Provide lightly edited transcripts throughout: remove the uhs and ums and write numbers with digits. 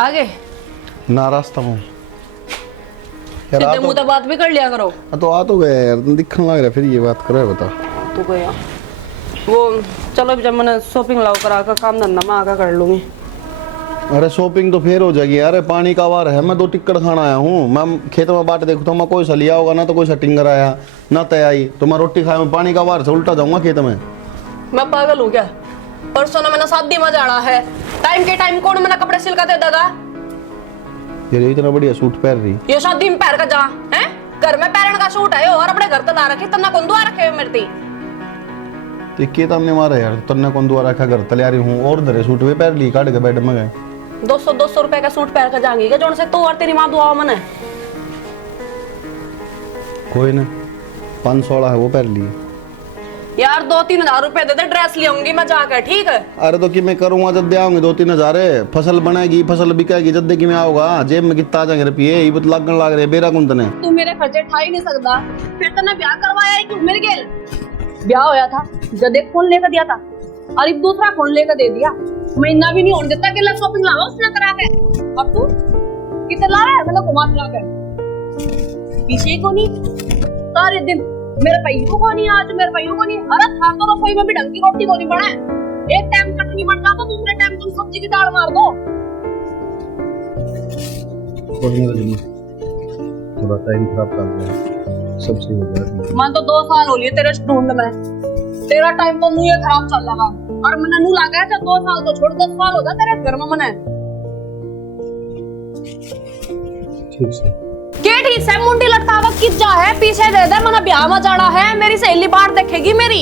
आगे ना रास्ता हूँ यार। सीधे मुंह तो बात भी कर लिया करो। तो आ तो गए यार, तुम दिखने लग रहा फिर ये बात करो बता। तू गया वो चलो जब मैंने शॉपिंग लाओ करा का काम धंधा मैं आकर कर लूंगी। अरे शॉपिंग तो फिर हो जाएगी यार, पानी का वार है। मैं 2 टिक्कट खाना आया हूँ। मैं खेत में बाट देखता हूँ, मैं कोई सलिया होगा ना तो कोई सटिंग कराया ना तय आई, तो मैं रोटी खाया हूँ। पानी का वार से उल्टा जाऊंगा खेत में। मैं पागल हूँ क्या? परसों ना मैंने शादी में जाना है, टाइम के टाइम कौन मैंने कपड़े सिल कर दे देगा? ये इतना बढ़िया सूट पहन रही, ये शादी में पहन का जा है? घर में पहनने का सूट है और अपने घर तला रखे तना कौन दुआ रखे मेरे ती। तो के तमने मारा यार, तन्ने कौन दुआ रखा घर तैयारी हूँ और धरे सूट भी पहन ली, काट के बेड में गए। 200 रुपए का सूट पहन कर जाएंगी क्या जोन से? तो और तेरी माँ दुआ मने कोई ना 500 है वो पहन ली यार। 2-3 हजार रुपए दे दे, ड्रेस ले आऊंगी मैं जाकर, ठीक है? अरे तो कि मैं करूंगा जब दे आऊंगे 2-3 हजार। फसल बनेगी, फसल बिकेगी, जब कि मैं आऊंगा जेब में कितना आ जाएंगे रुपये। ये तो लगन लग रहे बेरा कुंत ने। तू मेरे खर्चे ठा ही नहीं सकता, फिर तने ब्याह करवाया है क्यों? मेरे गेल ब्याह होया था जब एक फोन लेकर दिया था और एक दूसरा फोन लेकर दे दिया। महीना भी नहीं होने देता कि शॉपिंग लावा उसने करा के। अब तू कितने ला रहा है? मैंने घुमा फिरा कर पीछे को नहीं सारे दिन मेरे पैयों को नहीं, आज मेरे पैयों को नहीं। अरे था तो रसोई में भी ढंग की रोटी को नहीं बना है। एक टाइम चटनी बन जाता, दूसरे टाइम तुम सब्जी की दाल मार दो। थोड़ा टाइम खराब कर दिया, सब सही हो जाएगा। मैं तो 2 साल हो लिए तेरे ढूंढ में, तेरा टाइम तो मुझे खराब चल रहा और मैंने नू लगा था 2 साल तो छोड़ 10 साल हो गया तेरे घर में मने। ठीक से के ठीक से मुंडी लटकावा किस जा है? पीछे दे दे, मना ब्याह में जाना है, मेरी सहेली बाहर देखेगी मेरी।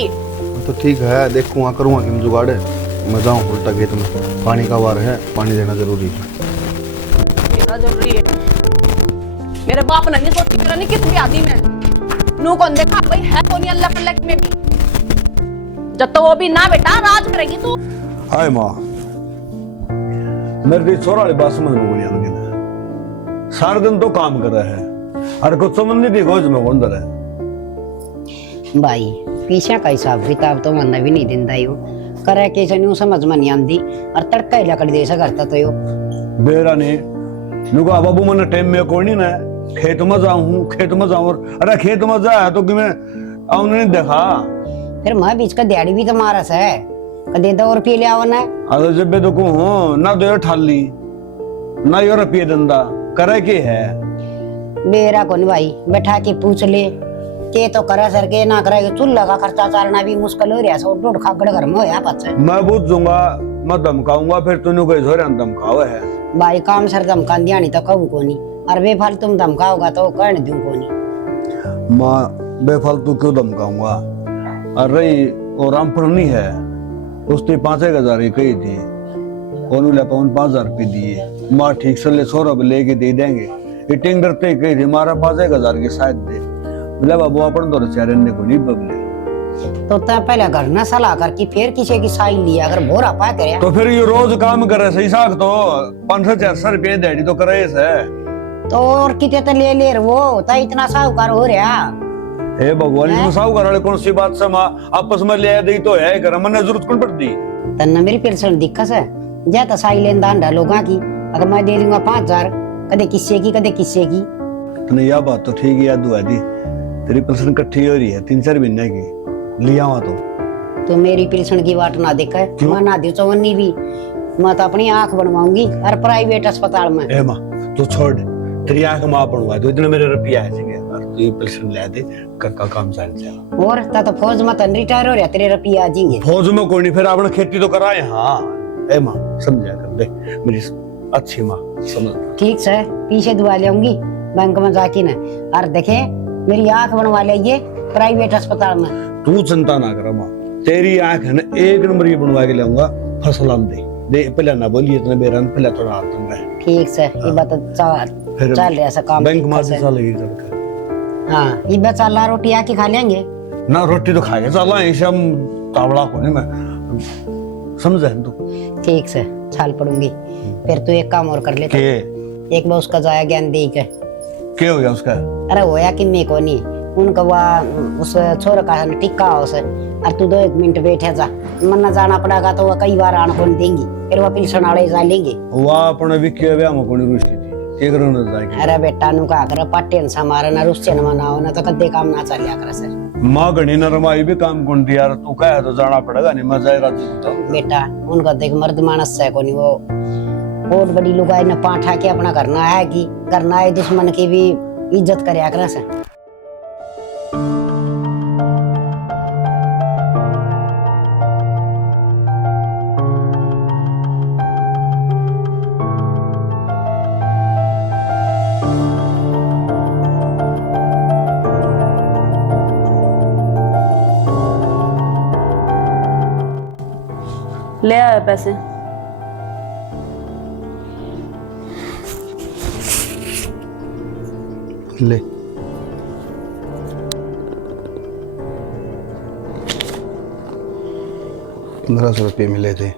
तो ठीक है, देखूंगा करूंगा कि जुगाड़ मैं जाऊं उल्टा खेत में। पानी का वार है, पानी देना जरूरी है। देना जरूरी है। मेरे बाप ने नहीं सोची मेरा नहीं किस ब्यादी में नू कौन देखा भाई है कौन अल्लाह पल्लक में भी। जब तो वो भी ना बेटा राज करेगी तू। हाय माँ, मेरे छोरा वाली बात समझ में नहीं आती। सारा दिन तो काम कर रहा है और कुछ समझ नहीं दी गोज में कौन है भाई। पीछे का हिसाब किताब तो मन भी नहीं दिंदा यो करे कैसे नहीं समझ में नहीं आंदी और तड़का ही लकड़ी दे सा करता तो यो बेरा ने नुका बाबू मन टाइम में कोई नहीं ना खेत में जाऊं खेत में जाऊं। अरे खेत में जा तो कि मैं आऊं नहीं देखा। फिर मैं बीच का दिहाड़ी भी तो मारस है कदे 2 रुपये ले आवा ना। अरे जब भी तो कहूं ना दो ठाली ना यो रुपये दंदा करे के है बेरा कौन भाई बैठा के पूछ ले के तो करे सर के ना करे। चूल्हा का खर्चा चारना भी मुश्किल हो रहा है। 100 खागड़ घर में होया पाछे मैं पूछ दूंगा, मैं धमकाऊंगा, फिर तूने कोई झोरे धमकावे है भाई। काम सर धमका दिया नहीं तो कहूँ को नहीं और बेफाल तुम धमकाओगा तो कहने दूं को नहीं। माँ बेफालतू क्यों धमकाऊंगा? अरे वो रामपुर नहीं है उसने 5,000 ही कही थी और 5,000 रुपये दिए। माँ ठीक से ले 100 रुपये लेके दे देंगे। इटिंग करते ही कही थी मारा 5,000 की शायद दे। बोला बाबू अपन तो रचारे ने को नहीं बबले तो ता पहले घर ना सलाह कर कि फिर किसी की साई लिया अगर भोरा पा करे तो फिर ये रोज काम करे सही साख तो 500-400 रुपये देड़ी तो करे से तो और किते तो ले ले वो ता इतना साहूकार हो रहा। हे भगवान इसमें साहूकार वाले कौन सी बात से माँ आपस में ले दी तो है कर मन जरूरत कौन पड़ती तन्ना मेरी पेंशन दिक्कत है जा तो साई लेन दान डालोगा की अगर मैं दे दूंगा 5,000 कदे किस्से की कदे किस्से की। तो यह बात तो ठीक है याद हुआ दी तेरी पेंशन इकट्ठी हो रही है 3-4 महीने की लिया हुआ तो मेरी पेंशन की बात ना देखा मैं ना दी चवन्नी भी मैं तो अपनी आंख बनवाऊंगी और प्राइवेट अस्पताल में। ए माँ तू छोड़ तेरी आंख माँ बनवा दो इतने मेरे रुपया है और तू ये पेंशन ले दे का काम चल जाएगा। और ता तो फौज में तन रिटायर हो रहा तेरे रुपया आ जाएंगे। फौज में कोई नहीं फिर आपने खेती तो कराए। हाँ ए माँ समझा कर दे मेरी अच्छी माँ समझ। ठीक है पीछे दुआ लेंगी बैंक में जाके ना और देखे मेरी आंख बनवा लेंगे प्राइवेट अस्पताल में। तू चिंता ना कर माँ तेरी आंख है ना 1 नंबर की बनवा के लाऊंगा। फसल दे पहले ना बोलिए इतने बेरन पहले थोड़ा हाथ में। ठीक है ये बात चल रहा है काम बैंक में से चलेगी चलकर। हाँ ये बात चल रोटी आके खा लेंगे ना रोटी तो खा के चला ऐसे हम तावड़ा को नहीं मैं समझे तू। ठीक है छाल पड़ूंगी फिर तू एक काम और कर लेता एक बार उसका जाया ज्ञान दे के क्या हो गया उसका? अरे होया कि मैं को नहीं उनका वह उस छोर का टिक्का हो से और तू 2 मिनट बैठे जा मन जाना पड़ेगा तो वह कई बार आना कौन देंगी फिर वह पिलसन वाले जा लेंगे वह अपने विक्की ब्याह में कोनी रुष्टि थी के करना जाएगी अरे बेटा नु का अगर पट्टेन समारे ना रुस्से न मनाओ ना तो कदे काम ना चलिया कर सर माँ घनी नरमाई भी काम कौन दी यार तू कहे तो जाना पड़ेगा नहीं मजा आएगा तो बेटा उनका देख मर्द मानस है कोनी वो बहुत बड़ी लुगाई न पाठा के अपना करना है कि करना है दुश्मन की भी इज्जत करया कर से ले आए पैसे। ले 1500 रुपये मिले थे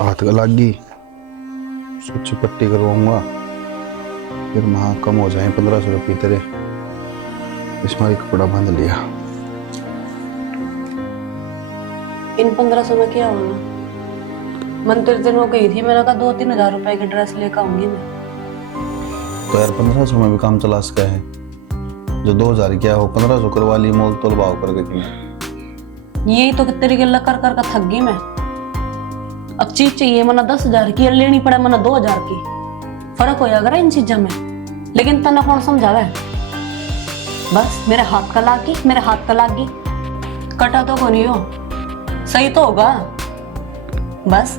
हाथ का लागी सोची पट्टी करवाऊंगा फिर वहाँ कम हो जाए 1500 रुपये तेरे इसमें एक कपड़ा बांध लिया। इन 1500 में क्या होगा? मन तो इस दिन वो गई थी मैंने कहा 2-3 हजार रुपए की ड्रेस लेकर आऊंगी मैं। तो यार 1500 में भी काम चला सका है जो 2000 क्या हो 1500 करवा ली मोल तोल भाव करके कि यही तो तेरी गल्ला कर कर थक गई मैं। अब चीज चाहिए मना 10,000 की लेनी पड़े मना 2,000 की फर्क हो जाएगा इन चीजों में लेकिन तना कौन समझावे बस मेरे हाथ का लागी कटा तो को नहीं हो सही तो होगा बस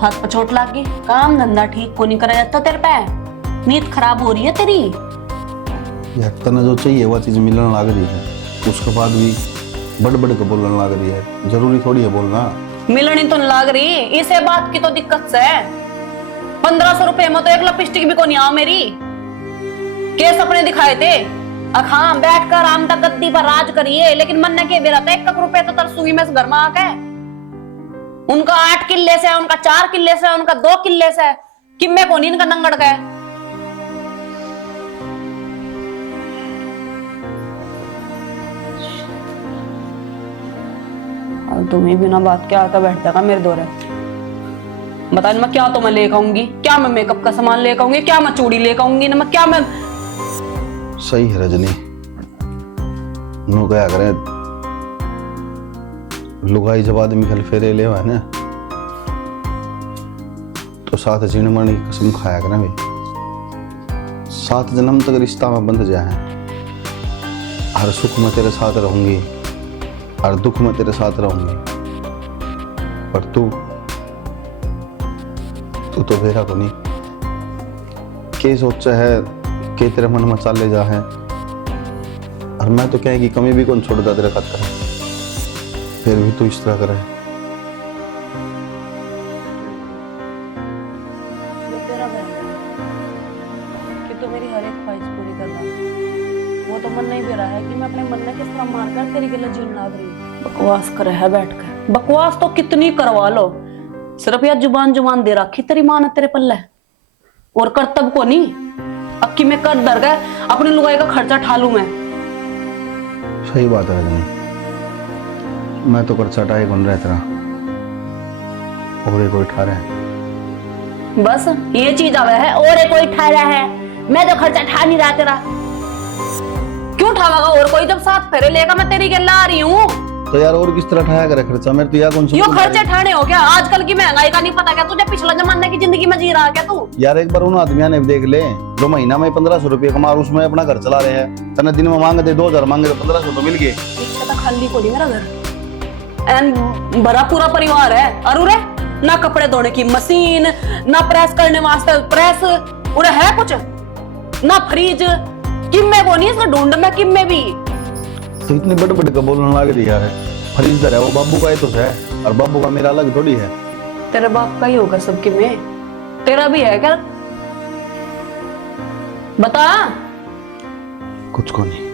हाथ पर चोट लाग गई काम धंधा ठीक को नहीं करा जाता तेरे पे नींद खराब हो रही है तेरी यार तना जो चाहिए वह चीज मिलने लग रही है उसके बाद भी बड़ के बोलने लग रही है जरूरी थोड़ी है बोलना मिलनी तो नहीं लाग रही इसे बात की तो दिक्कत से 1500 रुपए में तो एक लिपस्टिक भी को नहीं आओ मेरी के सपने दिखाए थे अखा बैठ कर आम तक गद्दी पर राज करिए लेकिन मन ने के बेरा था 1 रुपए तो तरसूंगी मैं इस घर में आके उनका 8 किल्ले से उनका 4 किल्ले से उनका 2 किल्ले से किम्मे को नहीं इनका नंगड़ का है तुम्हें बिना बात के आता बैठ जाएगा मेरे दौरे बता मैं क्या तो मैं लेकर आऊंगी क्या मैं मेकअप का सामान लेकर आऊंगी क्या मैं चूड़ी लेकर आऊंगी ना मैं क्या मैं सही है रजनी नो क्या करे लुगाई जब आदमी खल फेरे ले है ना तो 7 जीण मरने की कसम खाया करें भाई 7 जन्म तक रिश्ता में बंध जाए हर सुख में तेरे साथ रहूंगी हर दुख में तेरे साथ रहूंगी पर तू तो मेरा को नहीं के सोचा है के तेरे मन में चाले जा है और मैं तो कहें कि कमी भी कौन छोड़ दा तेरे खातिर फिर भी तू इस तरह करे तेरा कि तू मेरी हर एक ख्वाहिश पूरी करना वो तो मन नहीं दे रहा है कि मैं अपने मन में किस तरह मारकर तेरी गला जीन लाग रही बकवास करे है बैठ कर बकवास तो कितनी करवा लो सिर्फ यार जुबान दे रखी तेरी माँ ने तेरे पल्ले और कर्तव्य को नहीं अक्की में कर दर गए अपनी लुगाई का खर्चा ठालू मैं सही बात है रजनी मैं तो खर्चा टाई बन रहा तेरा और कोई ठा रहा है बस ये चीज आवे है और कोई ठा रहा है मैं तो खर्चा ठा नहीं रहा तेरा क्यों ठावागा और कोई जब साथ फेरे लेगा मैं तेरी गल्ला आ रही हूँ तो यार और किस तरह ठाया करे खर्चा मेरे तो यार कौन सा यो खर्चे ठाने हो क्या आजकल की महंगाई का नहीं पता क्या तुझे पिछला जमाने की जिंदगी में जी रहा क्या तू यार एक बार उन आदमियों ने देख ले जो महीना में 1500 रुपये कमा और उसमें अपना घर चला रहे हैं तने दिन में मांगे थे 2000 मांगे तो 1500 तो मिल गए पीछे तो खाली को नहीं मेरा घर एंड बड़ा पूरा परिवार है और उरे ना कपड़े धोने की मशीन ना प्रेस करने वास्ते प्रेस उरे है कुछ ना फ्रिज किम्मे को नहीं इसका ढूंढ में किम्मे भी तो इतने बड़े का बोलने लग रही यार फरीजदार है वो बाबू का ही तो है और बाबू का मेरा अलग थोड़ी है तेरे बाप का ही होगा सबके में तेरा भी है क्या बता कुछ को नहीं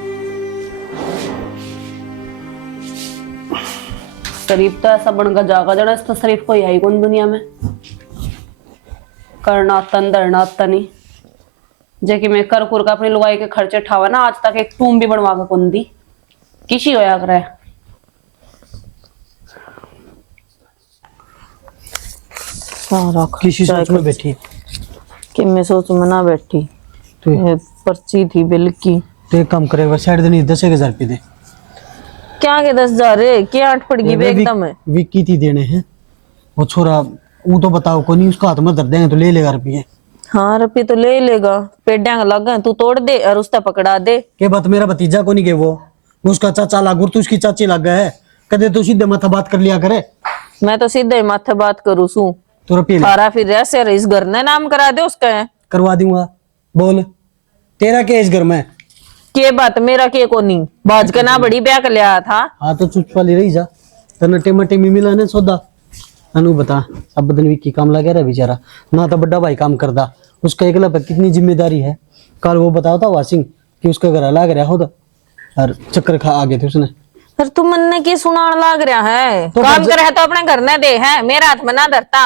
शरीफ तो ऐसा बनकर जागा जरा इस तो शरीफ कोई है ही कौन दुनिया में करना तन धरना तनी जेकि मैं कर कुर का अपनी लुगाई के खर्चे ठावा ना, आज तक एक टूम भी बनवा के कौन दी। किसी होया करे सारा किसी सोच में बैठी कि मैं सोच में ना बैठी। तो ये पर्ची थी बिल की। तो एक काम करेगा साइड देनी 10,000 रुपये दे। क्या के 10,000 रे क्या आठ पड़ गई बे एकदम है। विक्की थी देने हैं वो छोरा, वो तो बताओ को नहीं, उसका हाथ में दर्द देंगे तो ले लेगा रुपये। हाँ रुपये तो ले लेगा, पेड्या लग गए तू तोड़ दे और उसका पकड़ा दे। के बात मेरा भतीजा को नहीं के वो उसका चाचा लागू तो उसकी चाची लग गया है, कदे तो सीधे माथा बात कर लिया करे। मैं तो सीधे ही माथे बात करूँ सू। तो रुपये ले। थारा फिर ऐसे इस घर ने नाम करा दे उसका है। करवा दूंगा, बोल तेरा क्या इस घर में। के बात मेरा के को नहीं, बाज के ना बड़ी ब्याह कर लिया था। हाँ तो चुप वाली रही जा, तेना टेमा टेमी मिला ने सौदा। अनु बता, सब दिन विक्की काम लगा रहा बेचारा, ना तो बड़ा भाई काम करता, उसका एकला पर कितनी जिम्मेदारी है। कल वो बताओ था वासिंग कि उसका घर लग रहा होता और चक्कर खा आ गए थे उसने। फिर तू मन ने की सुनान लाग रहा है, तो काम करे तो अपने घर ने दे है, मेरे हाथ में ना धरता।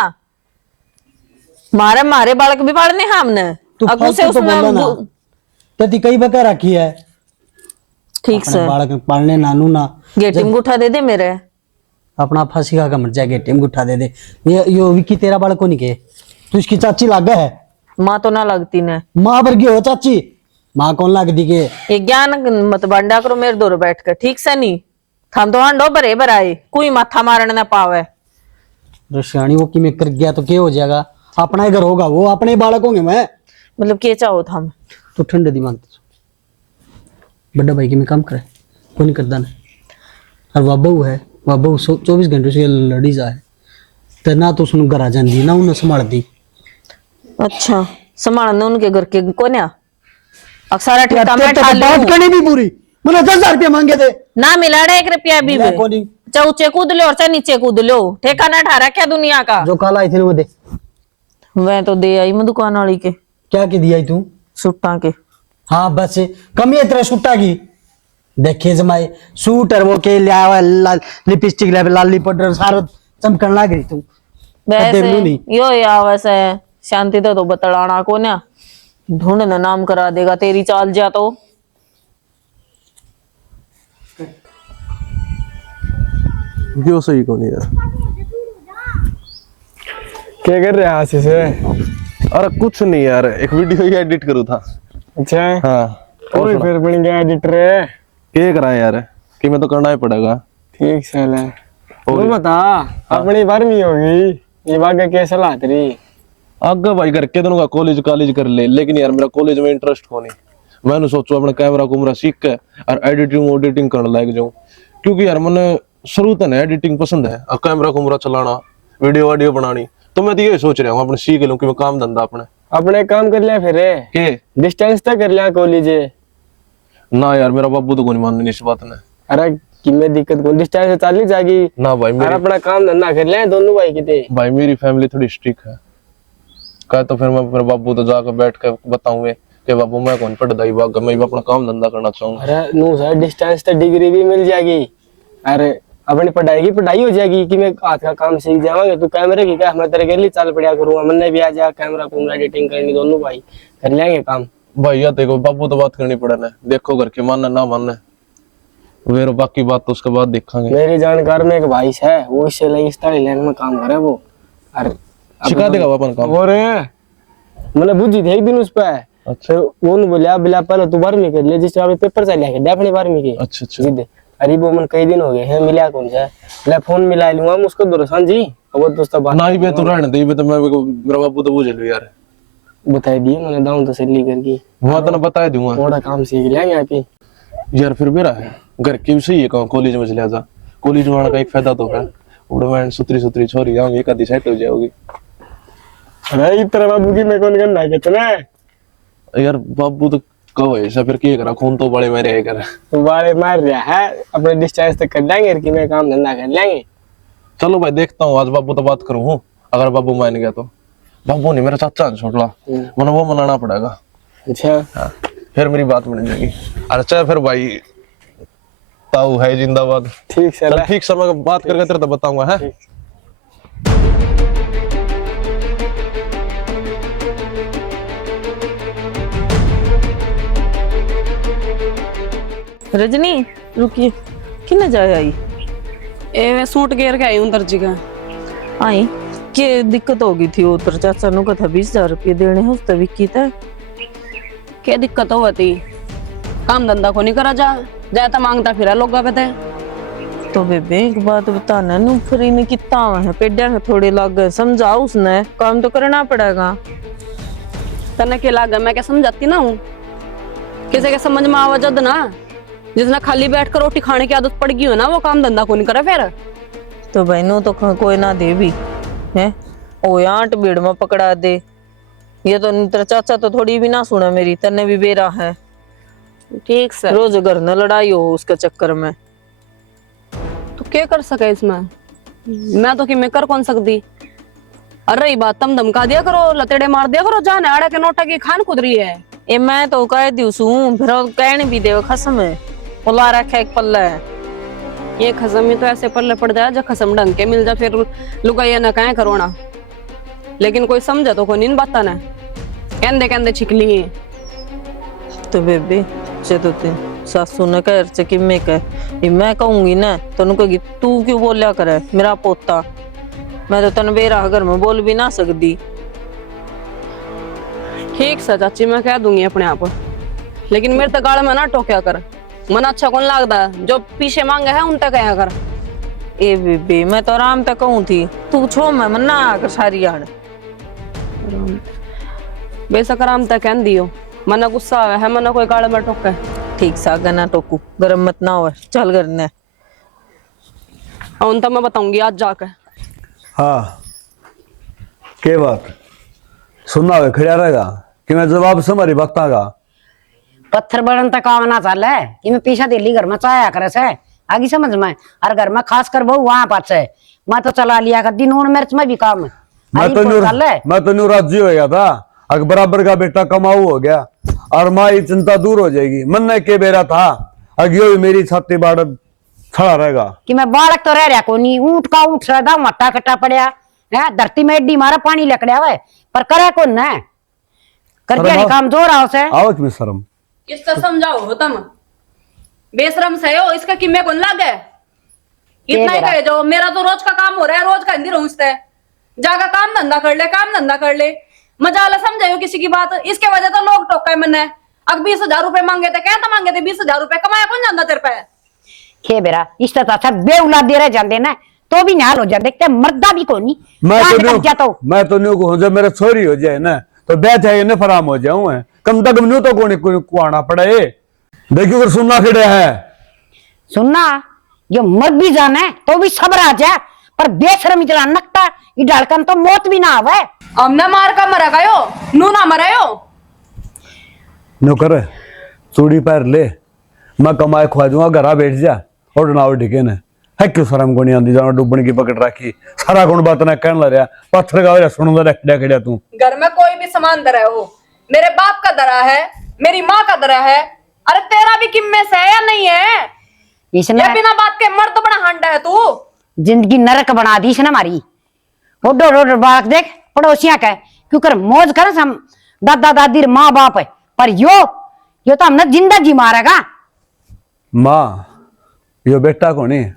मारे बालक भी पालने हैं हमने। तू अब उसे फालतू तो बोला ना, उसमें तती कई बका रखी है ठीक से बालक पालने नानू ना। गेटी में गुठा दे दे मेरे। अपना फांसी खा मर जाए, गेटे में गुठा दे दे। ये विक्की तेरा बालक को नहीं के, तू इसकी चाची लागा है। माँ तो ना लगती ने, माँ भर गई हो चाची, माँ कौन लाग दी के। ये ज्ञान मत बांटा करो मेरे दौर बैठ कर, ठीक से नहीं। हम तो हांडो भरे भराए, कोई माथा मारने ना पावे। रशियानी वो कि मैं कर गया तो क्या हो जाएगा, अपना ही घर होगा, वो अपने ही बालक होंगे। मैं मतलब के चाहो था हम तो ठंडे दिमाग बड़ा भाई की मैं काम करे कोई नहीं करता ना। और बाबू है, बाबू 24 घंटे से लड़ी जा है तो ना तो उसने घर आ जाती ना उन्हें संभाल दी। अच्छा संभालने उनके घर के कोन्या अक्सर ठेका में तो ठा बात लूं। करनी भी पूरी, मैंने 10,000 रुपये मांगे थे। ना मिला रहा 1 रुपया भी मैं को नहीं, चाहे ऊंचे कूद लो और चाहे नीचे कूद लो, ठेका ना ठा रखा दुनिया का। जो कल आई थी ना वो दे। मैं तो दे आई मैं दुकान वाली के क्या की दिया तू। सुट्टा के। हाँ बस कमी है तेरा सूटा की, देखिए जमाए सूट और वो के लिया हुआ लिपस्टिक लाली पाउडर सारा चमकन लग रही तू। वैसे नहीं यो या वैसे शांति तो बतलाना को ना, ढूंढने नाम करा देगा तेरी चाल जा तो। क्यों सही को नहीं यार, क्या कर रहे हैं आशीष से? अरे कुछ नहीं यार, एक वीडियो ही एडिट करूँ था। अच्छा हाँ और फिर बन गया एडिटर है। क्या कराए यार, कि मैं तो करना ही पड़ेगा। ठीक सही है। वो बता अपनी 12वीं होगी ये बात क्या सलाह तेरी? आगे भाई घर के दोनों का कॉलेज कर ले, लेकिन यार मेरा कॉलेज में इंटरेस्ट को नहीं। मैंने सोचो अपना कैमरा कुमरा सीख के और एडिटिंग करने लायक जाऊँ, क्योंकि यार मैंने शुरू तो ना एडिटिंग पसंद है और कैमरा कुमरा चलाना वीडियो बनानी, तो मैं तो ये सोच रहा हूँ अपने सीख लूँ कि मैं काम धंधा अपने काम कर लिया फिर के डिस्टेंस तक कर लिया कॉलेज। ना यार मेरा बाबू तो कोई मानने इस बात ने। अरे कि मैं दिक्कत कौन डिस्टेंस से चल जाएगी ना भाई और मेरी अपना काम धंधा कर लिया दोनों भाई कितने। भाई मेरी फैमिली थोड़ी स्ट्रिक्ट है, कहा तो फिर मैं मेरे बाबू तो जाकर बैठ कर बताऊंगे कि बाबू मैं कौन पढ़ दाई बाग, मैं भी अपना काम धंधा करना चाहूंगा। अरे नो सर डिस्टेंस तक डिग्री भी मिल जाएगी, अरे अपनी पढ़ाई हो जाएगी कि मैं हाथ का काम सीख जावांगे। तू कैमरे की क्या मैं तेरे के लिए चल पड़ा करूंगा, मैंने भी आ जा कैमरा कुमरा एडिटिंग करनी, दोनों भाई कर लेंगे काम। भाई यार देखो बाबू तो बात करनी पड़े ना, देखो घर के मानना ना मानना फिर बाकी बात तो उसके बाद देखेंगे। मेरी जानकार में एक भाई है वो इससे लगी स्टाइल लाइन में काम करे वो, अरे सिखा देगा अपन काम। और मैंने बुझी थी एक दिन उस पर। अच्छा फिर वो बोला बिला पहले तू 12वीं कर ले, जिस तरह पेपर चल गया अपनी 12वीं के। अच्छा जिद अरे वो मन कई दिन हो गए हैं मिला कौन सा ले फोन मिला लूंगा उसको दोस्तन जी वो दोस्त बात ना ही बे तो रहने दे बे, तो मैं मेरा बाबू तो बुझ लो यार। बताई दिए मैंने दाऊं तसल्ली करके वो तो बता दूंगा थोड़ा काम सीख लेंगे आप ही। यार फिर मेरा है घर के भी सही है, कहूँ कॉलेज में चले जा, कॉलेज में आने का एक फायदा तो है उड़वान सुतरी छोरी आऊंगी एक आधी सेट हो जाओगी। अरे इतना बाबू की मैं कौन करना है कितना यार बाबू तो कहो ऐसा फिर क्या करा, खून तो बड़े मेरे कर बारे मार रहा है, अपने डिस्टेंस तक कर लेंगे कि मैं काम धंधा कर लेंगे। चलो भाई देखता हूँ, आज बाबू तो बात करूँ हूँ, अगर बाबू मान गया तो। बाबू नहीं मेरा चाचा छोटला, मैंने वो मनाना पड़ेगा। अच्छा हाँ फिर मेरी बात बन जाएगी। अच्छा फिर भाई ताऊ है जिंदाबाद। ठीक चल है ठीक समय बात करके तेरे तो बताऊंगा है। रजनी रुकिए, किन्ने जाए आई? ए मैं सूट घेर के आई हूँ दर्जी का। आई के दिक्कत हो गई थी? उतर चाचा नु कथा 20,000 रुपये देने हैं उस विक्की ते। क्या दिक्कत हो थी? काम धंधा को नहीं करा जाता मांगता फिरा लोग पे थे। तो बेबे एक बात बताना, नु फ्री ने कितना है पेडिया के थोड़े लाग गए, समझाओ उसने, काम तो करना पड़ेगा। तने के लाग मैं क्या समझाती ना हूँ, किसी के समझ में आवा जद ना, जिसने खाली बैठ कर रोटी खाने की आदत पड़ गई हो ना, वो काम धंधा को नहीं करा फिर। तो बहनों तो कोई ना दे भी है, ओ आंट भीड़ में पकड़ा दे। ये तो तेरा चाचा तो थोड़ी भी ना सुना मेरी, तने भी बेरा है। ठीक सर, रोज घर न लड़ाई हो उसके चक्कर में। तो क्या कर सके इसमें, मैं तो कि मैं कर कौन सकती। अरे रही बात, तुम धमका दिया करो, लतेड़े मार दिया करो, जाने आड़े के नोटा की खान खुद रही है। ए मैं तो कह दी फिर कहने भी दे खसम है, बुला रखा एक पल्ला है। ये खसम में तो ऐसे पल्ले पड़ जाए, जब खसम ढंग के मिल जाए फिर लुगाइया ना कहे करो ना। लेकिन कोई समझा तो कोई नहीं बात ना, कहते कहते छिकली है। तो बेबे से तो सासू ने कह से कि मैं मैं कहूंगी ना तो कहेगी तू क्यों बोलिया करे मेरा पोता। मैं तो तन बेरा घर में बोल भी ना सकती। ठीक सा चाची, मैं कह दूंगी अपने आप, लेकिन मेरे तो गाल में ना टोक्या कर, मन अच्छा कौन लगता, जो पीछे मांगे है उन तक कहा कर। ए बेबे मैं तो आराम तक कहूँ थी, तू छो मैं मना आकर सारी यार। बेशक आराम तक कह दियो, मना गुस्सा आवे है, मना कोई गाल में टोके। ठीक सा आगे ना टोकू, गरम मत ना हो, चल करने। उन तो मैं बताऊंगी आज जाकर। हाँ के बात सुनना है, खड़ा रहेगा कि मैं जवाब से हमारी वक्ता का पत्थर बड़न तक काम ना चल है कि मैं पीछा दिल्ली घर में चाया करे से आगे समझ में। और घर में खास कर बहु वहां पास है, मैं तो चला लिया कर दी नून मिर्च में भी काम है। मैं तो न्यू राजी हो गया था, अगर बराबर का बेटा कमाऊ हो गया और माँ ये चिंता दूर हो जाएगी। मन ने के बेरा था अगियो भी मेरी छाती बाड़ खड़ा रहेगा कि मैं बालक तो रह रहा को नहीं, ऊंट का ऊंट सदा मट्टा कट्टा पड़या है, धरती में एडी मारा पानी लकड़िया हुआ पर करे कौन न कर दिया काम जो रहा उसे। आवत में शर्म किसका समझाओ हो तुम, बेशरम से हो, इसका किम्मे कौन लागे। इतना ही कहे जो मेरा तो रोज का काम हो रहा है, रोज का हिंदी रहूंसते जाकर काम धंधा कर ले, काम धंधा कर ले। मजा वाला समझायो किसी की बात, इसके वजह तो लोग टोका है मैंने। अब 20,000 रुपए मांगे थे, कहता मांगे थे 20,000 रुपए, कमाया कौन जानता तेरे पे। खे बेरा इस तरह अच्छा बेउलाद दे रहे जाते ना तो भी निहाल हो जाते, देखते मर्दा भी को नहीं। मैं तो न्यू को जब मेरे छोरी हो जाए ना तो बैठ जाए न फराम हो जाऊं है, कम तक न्यू तो को आना पड़े। देखियो अगर सुनना खड़े है सुनना, जो मर भी जाना तो भी सब्र आ जाए, पर बेशरम इतना नकटा ये डालकन तो मौत भी ना आवे। हमने मार का मरा गयो, नू ना मरायो। नो करे चूड़ी पैर ले, मैं कमाए खुआ दूंगा, घरा बैठ जा और ना ढिके ने है क्यों शर्म को नहीं आंदी जाना डूबने की पकड़ रखी। सारा कौन बात ना कहने लग रहा पत्थर का सुन रहा खड़ा तू। घर में कोई भी सामान दरा हो, मेरे बाप का दरा है, मेरी माँ का दरा है, अरे तेरा भी किम्मे से है या नहीं है। इसने बिना बात के मर्द बड़ा हांडा है तू। जिंदगी नरक बना दी इसने हमारी। ओडो रोड बात देख पड़ोसियां का क्योंकि मौज कर हम दादा दादी माँ बाप है, पर यो तो हमने जिंदगी मारेगा। माँ यो बेटा को नहीं,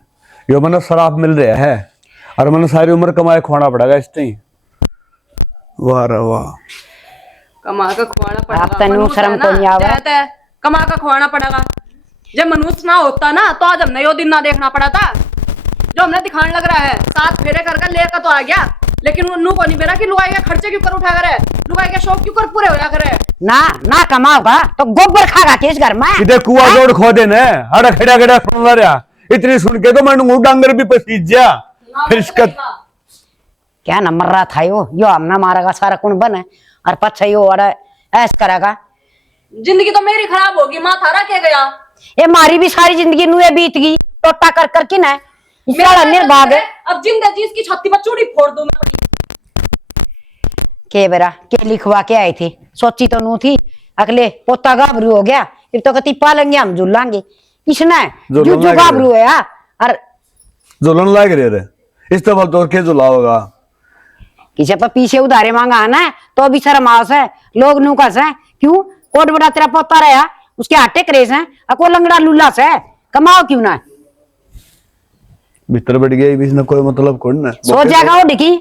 यो मैंने शराब मिल रहा है और मैंने सारी उम्र कमाए खुआना पड़ेगा इससे। वाह रे वाह, कमा का खुआना पड़ेगा। आप तनु शर्म को नहीं आवे, कमा का खुआना पड़ेगा। जब मनुष्य ना होता ना तो आज हमने यो दिन ना देखना पड़ा था जो हमने दिखाने लग रहा है। 7 फेरे कर लेकर तो आ गया, लेकिन उन्नू को नहीं बेरा कि लुगाई के खर्चे क्यों कर उठा करे, लुगाई के शौक क्यों कर पूरे होया करे। ना कमाओगा तो गोबर खागा किस घर में। इधर कुआ जोड़ खो देने अरे खड़ा खड़ा सुन रहा, इतनी सुन के तो मैं डांगर भी पसीज जा। फिर इसका क्या न मर रहा था यो हमने मारेगा सारा कुण बने और पछा यो अरे ऐस करेगा। जिंदगी तो मेरी खराब होगी, माँ थारा के गया। ये मारी भी सारी जिंदगी नुए बीत गई टोटा कर कर किन है निर्भाग है। अब जिंदा जी इसकी छाती पर चूड़ी फोड़ दूं मैं। के बेरा के लिखवा के आई थी, सोची तो नू थी अगले पोता गाभरू हो गया, फिर तो कती पालेंगे हम झूलांगे। इसने जो गाभरू है और झूलन लाग रहे इस तो तो के झूला होगा। किसी पर पीछे उधारे मांगा है ना तो भी शर्म आवस है, लोग नू कस है क्यों कोट बड़ा तेरा पोता रहा उसके आटे क्रेज हैं, अको लंगड़ा लुल्ला से कमाओ क्यों ना। भीतर बैठ गया इसने कोई मतलब कौन ना सो जाएगा वो डिकी।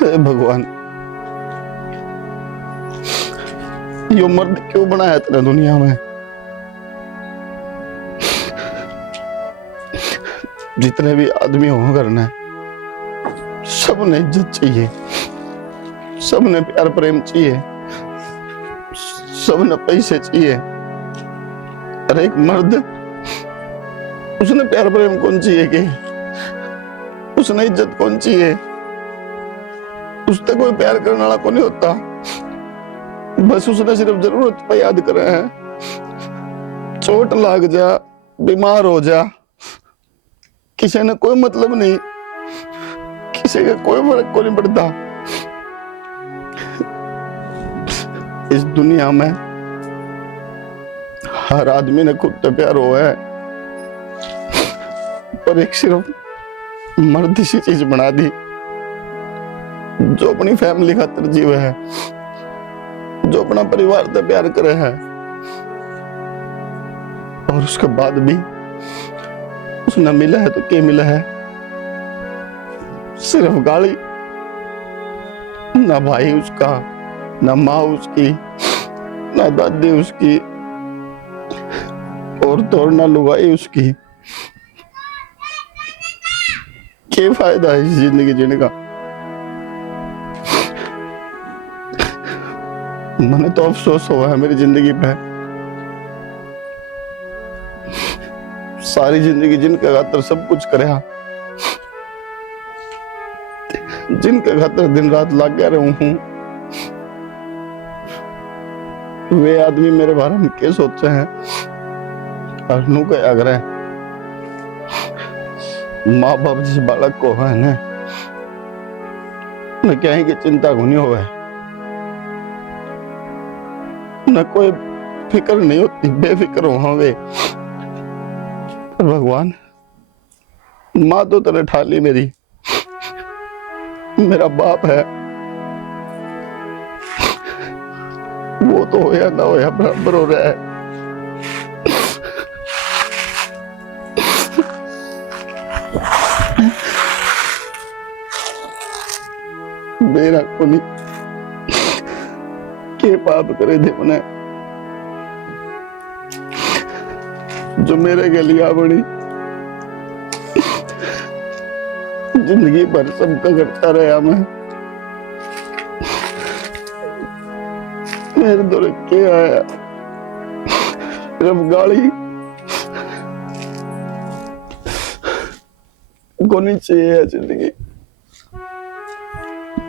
हे भगवान, ये मर्द क्यों बनाया तेरा दुनिया में। जितने भी आदमी हो करना है, सबने इज्जत चाहिए, सबने प्यार प्रेम चाहिए, सबने पैसे चाहिए। अरे एक मर्द, उसने प्यार प्रेम कौन चाहिए कि उसने इज्जत कौन चाहिए। उससे कोई प्यार करने वाला को नहीं होता, बस उसने सिर्फ जरूरत पे याद करे है। चोट लग जा, बीमार हो जा, किसी ने कोई मतलब नहीं, किसी का कोई फर्क को नहीं पड़ता। इस दुनिया में हर आदमी ने खुद से प्यार हुआ है, पर एक सिर्फ मर्द सी चीज बना दी जो अपनी फैमिली खातिर जीवे है, जो अपना परिवार से प्यार करे है, और उसके बाद भी उसने मिला है तो क्या मिला है, सिर्फ गाली। ना भाई उसका, ना माँ उसकी, ना दादी उसकी, और तो ना लुगाई उसकी। क्या फायदा है इस जिंदगी जीने का। मैंने तो अफसोस हुआ है मेरी जिंदगी पे। सारी जिंदगी जिनके खातिर सब कुछ करया, जिनके खातिर दिन रात लग गया रहूं हूं, वे आदमी मेरे बारे में क्या सोचे हैं और नू क्या करे। माँ बाप जिस बालक को है न क्या है कि चिंता को नहीं होवे, न कोई फिक्र नहीं होती, बेफिक्र हो वे। पर भगवान, माँ तो तेरे ठाली मेरी, मेरा बाप है, वो तो होया ना होया बराबर हो रहा है। मेरा को नहीं के पाप करे थे मैंने, जो मेरे के लिए बड़ी जिंदगी भर सबका करता रहा मैं। मेरे दौरे क्या आया, सिर्फ गाली को नहीं चाहिए जिंदगी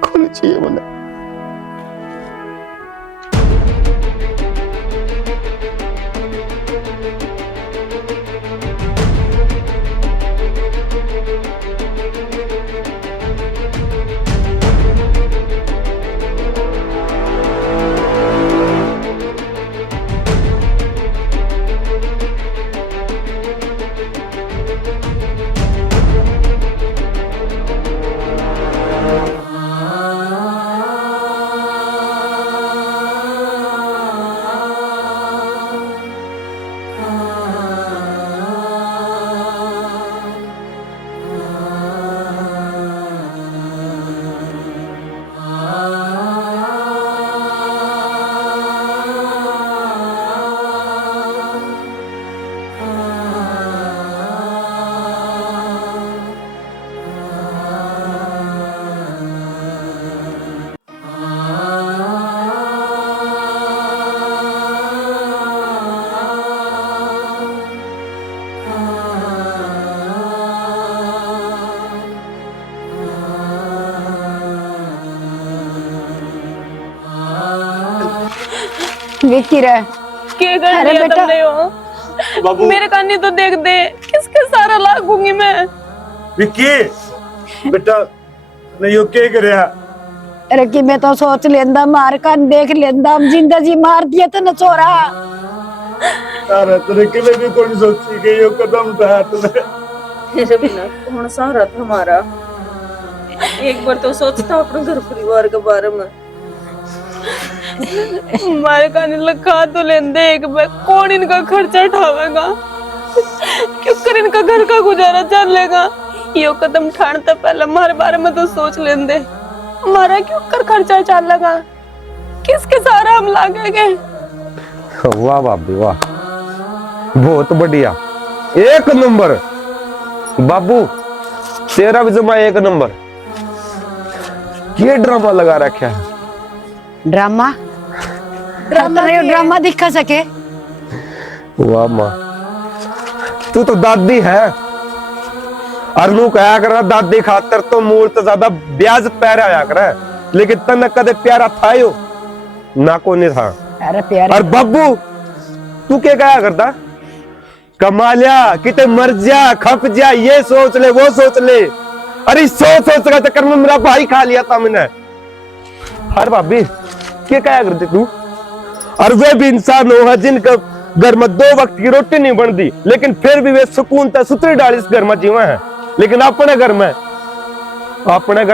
को नहीं चाहिए मैंने। विक्की रे क्या कर अरे दिया बेटा। तुमने वो? मेरे कानी तो देख दे, किसके सारा लागूंगी मैं। विक्की बेटा नहीं यो क्या कर रहा अरे कि मैं तो सोच लेंदा मार कान देख लेंदा हम जिंदा जी मार दिया तो न चोरा। अरे तेरे के लिए भी कौन सोची कि यो कदम उठाया तूने तेरे बिना कौन सहारा था हमारा। एक बार तो सोचता अपने घर परिवार के बारे में। हमारे कान लखा तो लेंदे एक बार, कौन इनका खर्चा उठावेगा, क्यों कर इनका घर का गुजारा चलेगा। यो कदम उठाने पहले हमारे बारे में तो सोच लेंदे, हमारा क्यों कर खर्चा चलेगा, किसके सहारा हम लागेंगे। वाह भाभी वाह, बहुत बढ़िया, एक नंबर। बाबू तेरा भी जमा एक नंबर। ये ड्रामा लगा रखा है। ड्रामा ड्रामा दिखा सके। वाह माँ, तू तो दादी है। और नू कहा कर दादी खातर तो मूल तो ज्यादा ब्याज पैर आया कर, लेकिन तन कदे प्यारा था यो ना को नहीं था। अरे प्यारे और बब्बू तू क्या कहा करता, कमा लिया किते मर जा खप जा, ये सोच ले वो सोच ले। अरे सोच का चक्कर में मेरा भाई खा लिया था मैंने। हर भाभी क्या कहा करती तू। और वे भी इंसान हो जिनका घर में 2 वक्त की रोटी नहीं बनती, लेकिन फिर भी वे सुकून तक सुतरी डाल इस घर में जीवा है। लेकिन अपने घर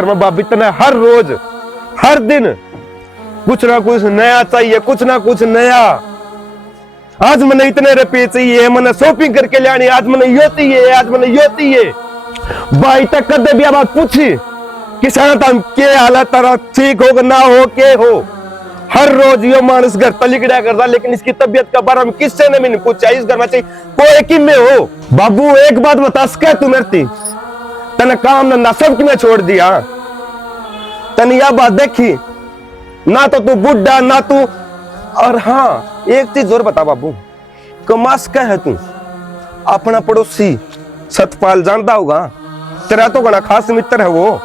में भाभी तने हर रोज हर दिन कुछ ना कुछ नया चाहिए, कुछ ना कुछ नया। आज मैंने इतने रुपये चाहिए, मैंने शॉपिंग करके लानी, आज मैंने यो चाहिए, आज मैंने यो चाहिए। भाई तक कदे भी बात पूछी किसान तम के हालत तारा ठीक हो ना हो के हो। हर रोज यो मानस घर तलिकड़ा करता, लेकिन इसकी तबीयत का बारे में किससे ने भी नहीं पूछा। इस घर में चाहिए कोई कि में हो। बाबू एक बात बता सके तू मेरी, तने काम धंधा सब की मैं छोड़ दिया। तने यह बात देखी ना तो तू बुढ़ा ना तू। और हाँ एक चीज और बता बाबू, कमास का है तू। अपना पड़ोसी सतपाल जानता होगा, तेरा तो बड़ा खास मित्र है वो।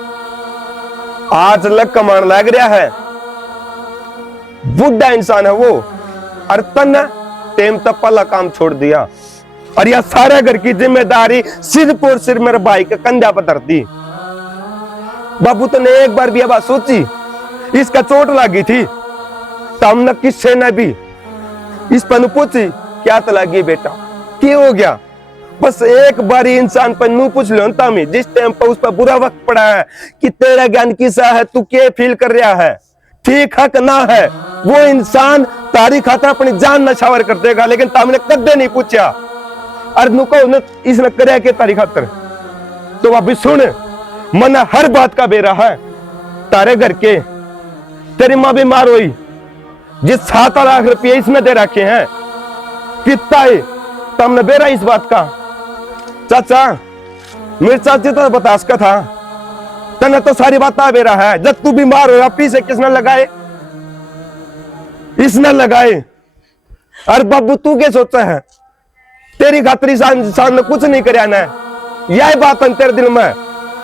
आज लग कमान लग रहा है, बुढ़ा इंसान है वो। और तन टेम तक पहला काम छोड़ दिया, और यह सारे घर की जिम्मेदारी सिर्फ और सिर्फ मेरे भाई के कंधा पर धर दी। बाबू तूने एक बार भी बात सोची, इसका चोट लगी थी तो हमने किससे ने भी इस पर पूछी क्या तो लगी बेटा, क्या हो गया। बस एक बार इंसान पर नू पूछ लो तामी, जिस टाइम पर उस पर बुरा वक्त पड़ा है कि तेरा ज्ञान किसा है, तू क्या फील कर रहा है, ठीक है कि ना है। वो इंसान तारी खातर अपनी जान नछावर कर देगा, लेकिन तामने कदे नहीं पूछा। और नुको इसने करे के तारी खातर। तो अभी सुन, मन हर बात का बेरा है। तारे घर के तेरी माँ बीमार हुई, जिस 7 लाख रुपये इसमें दे रखे हैं, कितना है तुमने बेरा इस बात का। चाचा मेरे चाची तो बतास का था, तने तो सारी बात बेरा है। जब तू बीमार हो पीछे किसने लगाए, इसने लगाए। और बाबू तू क्या सोचा है, तेरी खातिर इंसान ने कुछ नहीं कराना है, यह बात है तेरे दिल में।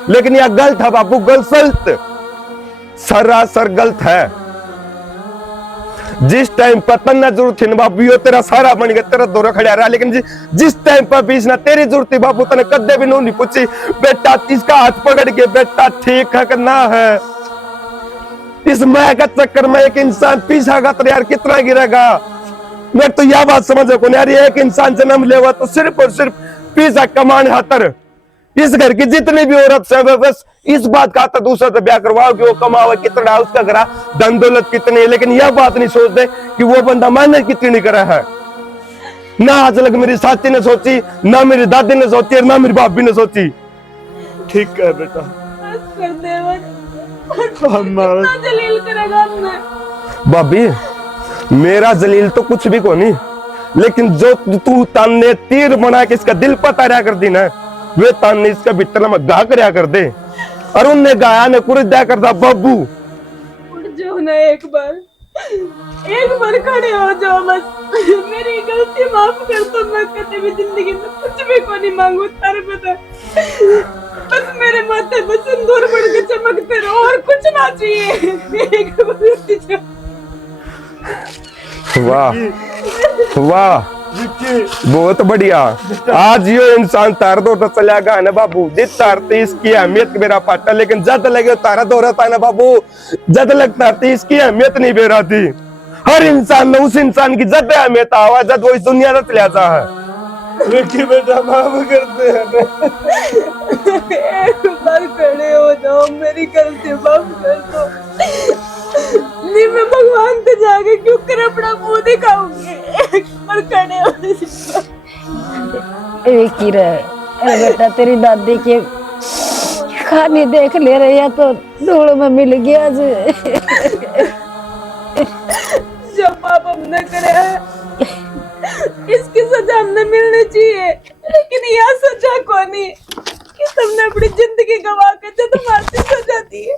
लेकिन यह गलत है बाबू, गलत सरासर गलत है। जिस टाइम पर तन्ना जरूरत थी बाबू, यो तेरा सारा बन गया, तेरा दौरा खड़ा रहा। लेकिन जिस टाइम पर बीच ना तेरी जरूरत थी बाबू, तने कदे भी नहीं पूछी बेटा, इसका हाथ पकड़ के बेटा ठीक है करना है। इस मैं का चक्कर में एक इंसान पीछा का तो यार कितना गिरेगा। मैं तो यह बात समझ को यार, एक इंसान जन्म लेवा तो सिर्फ और सिर्फ पीछा कमाने खातर। इस घर की जितनी भी औरत से बस इस बात का आता दूसरा तो ब्याह करवाओ कि वो कमावा कितना, उसका घरा धन दौलत कितनी है। लेकिन यह बात नहीं सोचते कि वो बंदा मेहनत कितनी नहीं करा है। ना आज लग मेरी साथी ने सोची, ना मेरी दादी ने सोची, और ना मेरी भाभी ने सोची। ठीक है बेटा, कर दे कितना जलील करेगा हमने। भाभी मेरा जलील तो कुछ भी को नहीं, लेकिन जो तू ताने तीर बना के इसका दिल पता रहा कर दी ना, वे ताने इसका भीतर में गा कर कर दे। और उनने गाया ने कुछ दिया करता बाबू। उठ जाओ ना एक बार खड़े हो जाओ बस। मेरी गलती माफ कर दो, मैं कभी भी जिंदगी में कुछ भी को नहीं मांगू तारे पे। बस मेरे माथे पे सिंदूर बढ़ के चमकते रहो, और कुछ ना चाहिए। एक बार उठ जाओ। वाह वाह, बहुत बढ़िया। आज यो इंसान तार दो तो चला गया ना बाबू, जित तारती इसकी अहमियत मेरा पाटा, लेकिन जद लगे तारा दो रहा था ना बाबू, जद लगता थी इसकी अहमियत नहीं बेरा थी। हर इंसान में उस इंसान की जद अहमियत आवा जद वो इस दुनिया में चला जा है। विक्की बेटा माफ करते हैं एक बार खड़े हो जाओ, मेरी गलती माफ कर दो। नहीं मैं भगवान पे जाके क्यों कर अपना मुंह दिखाऊंगी, एक बार खड़े हो जाओ। की रे, अरे बेटा तेरी दादी के खाने देख ले रही है तो धूल में मिल गया जी। जो पाप हमने करे है इसकी सजा हमने मिलनी चाहिए, लेकिन यह सजा कौन है कि तुमने अपनी जिंदगी गवा के जो तुम्हारी सजा दी है।